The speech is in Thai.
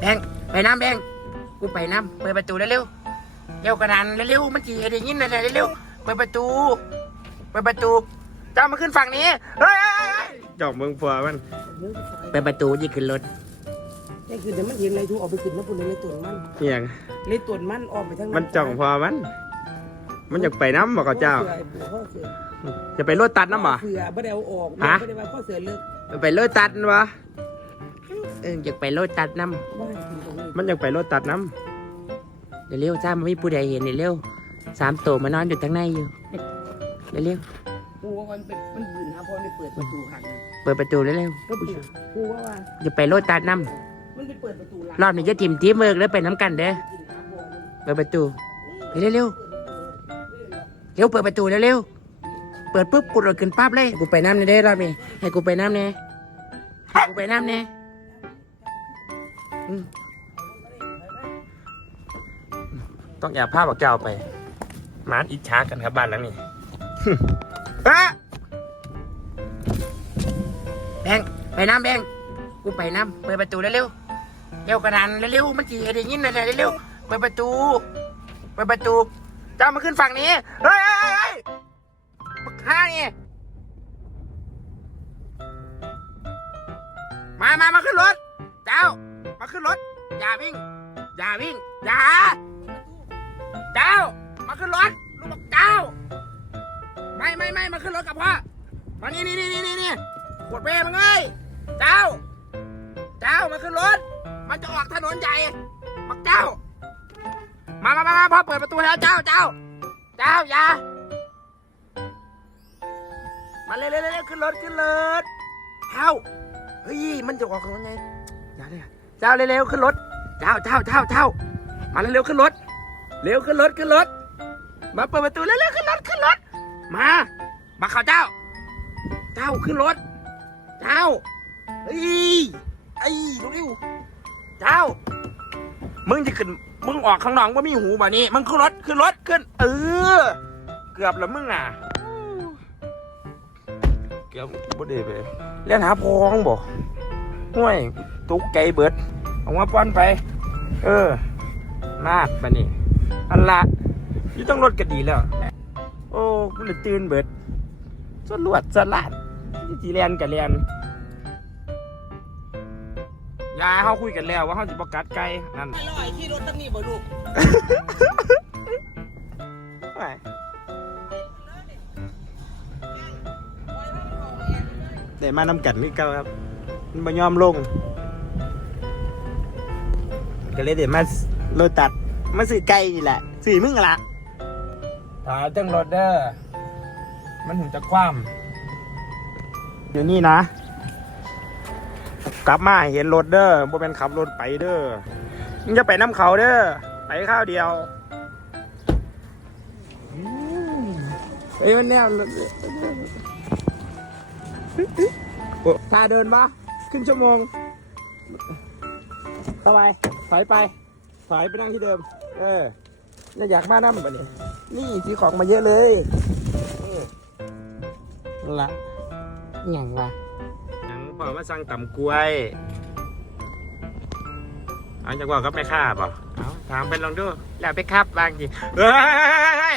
แบงค์ไปน้ำแบงค์กูไปน้ำเปิดประตูเร็วๆเร็วกระดานเร็วๆมันจีได้ยินอะไรเร็วๆเปิดประตู เปิดประตูเจ้ามาขึ้นฝั่งนี้เฮ้ยเฮ้ยเฮ้ยเฮ้ยจอกเมืองผัวมันเปิดประตูยี่ขึ้นรถนี่คือเดี๋ยวมันเห็นอะไรทูออกไปขึ้นน้ำปุ่นเลยตุ่นมันเอียงเลยตุ่นมันออกไปทางมันจ่องผัวมัน มันอยากไปน้ำบอกกับเจ้าไอ้ปู่ข้อเสือจะไปรถตัดน้ำบ่เสือบ่ได้เอาออกฮะบ่ได้ว่าข้อเสือเลิกไปรถตัดวะ เอออยากไปรถตัดน้ว่าให้กินตรงนี้มันอยากไปรถตัดน้ำเร็วๆจ้ามันไม่ผู้ใดเห็นเร็วๆสามตัวมานอนอยู่ทางในอยู่เร็วกูว่ามันเป็นมันยืนหาพอได้เปิดประตูหักนะๆเปิดประตูเร็วก็ปู่กูว่าว่าๆอยากไปรถตัดน้มันไปเปิดประตูหลังำรอบนี้จะทิมทีเมือกแล้วไปน้ำกันเด้อกินหาพอมันเปิดประตูไปเร็วๆเร็วเปิดประตูเร็วๆเปิดปุ๊บกูโดดขึ้นปั๊บเลยกูไปน้ำในเด้อรอบนี้ให้กูไปน้ำเน่ให้กูไปน้ำเน่อืมำ ต้องอย่าพาบอกเจ้าไปมานอิจฉากันครับบ้านหลังนี้ฮะแบงไปน้ำแบงกูไปน้ำเปิดประตูเร็วๆเร็วกระดานเร็วๆมันจีได้ยินอะไรเร็วๆเปิดประตูเปิดประตูเจ้ามาขึ้นฝั่งนี้เฮ้ยเฮ้ยเฮ้ยบักฆ่านี่มามามาขึ้นรถ เจ้า มาขึ้นรถ อย่าวิ่ง อย่าวิ่ง อย่า เจ้า มาขึ้นรถ ลูกบอกเจ้า ไม่ไม่ไม่มาขึ้นรถกับพ่อ มานี่นี่นี่นี่นี่นี่ขวดเบมึงเอ้ยเจ้า เจ้ามาขึ้นรถ มันจะออกถนนใหญ่บักเจ้า มามามาพ่อเปิดประตูแล้วเจ้าเจ้า เจ้าอย่า มาเร็วเร็วเร็วขึ้นรถขึ้นรถเจ้าเฮ้ย มันจะออกถนนไงอย่าเลย เจ้าเร็วๆขึ้นรถ เจ้าเจ้าเจ้าเจ้ามาเร็วๆขึ้นรถ เร็วขึ้นรถขึ้นรถ มาเปิดประตูเร็วๆขึ้นรถขึ้นรถ มา มาเขาเจ้า เจ้าขึ้นรถ เจ้าเฮ้ยไอ้เร็วๆเจ้า มึงจะขึ้น มึงออกข้างนอกว่ามีหูบ่นี้มึงขึ้นรถขึ้นรถขึ้น เออ เกือบแล้วมึงอะเกี่ยวบ่ได้ไปเล่นหาพองบ่ ห่วยตุกไก่เบิดเอามาป้อนไป เออมากปะนี่อันละอยู่ต้องรถก็ดีแล้ว โอ้กูเลยตื่นเบิดสลวดสลัดจีเรียนกับเรียนยายเขาคุยกันแล้วว่าเขาจะประกัดไก่นั่นอร่อยที่รถตั้งนี่บ่ลูกไปได้มานำกันนี่เก่าครับ มันบ่ยอมลง ก็เลยเดี๋ยวมาโลตัดมาซื้อไก่นี่แหละซื้อมึงละถาจังรถเด้อมันถึงจะคว่ำเดี๋ยวนี้นะ กลับมาเห็นรถเด้อบ่เป็นขับรถไปเด้อมึงจะไปน้ำเขาเด้อไปข้าวเดียวอืมเฮ้ยมันแนวรถโอ้ถ้าเดินมา ครึ่งชั่วโมงสบายถอยไปถอยไปนั่งที่เดิม เออแล้วอยากมานั่งแบบนี้ นี่ซื้อของมาเยอะเลยเออละอย่างวะหยังพ่อมาสั่งตำกล้วยเอาจักว่าก็ไม่ค่าป่ะเอาถามไปลองดู แล้วไปครับบางทีเฮ้ย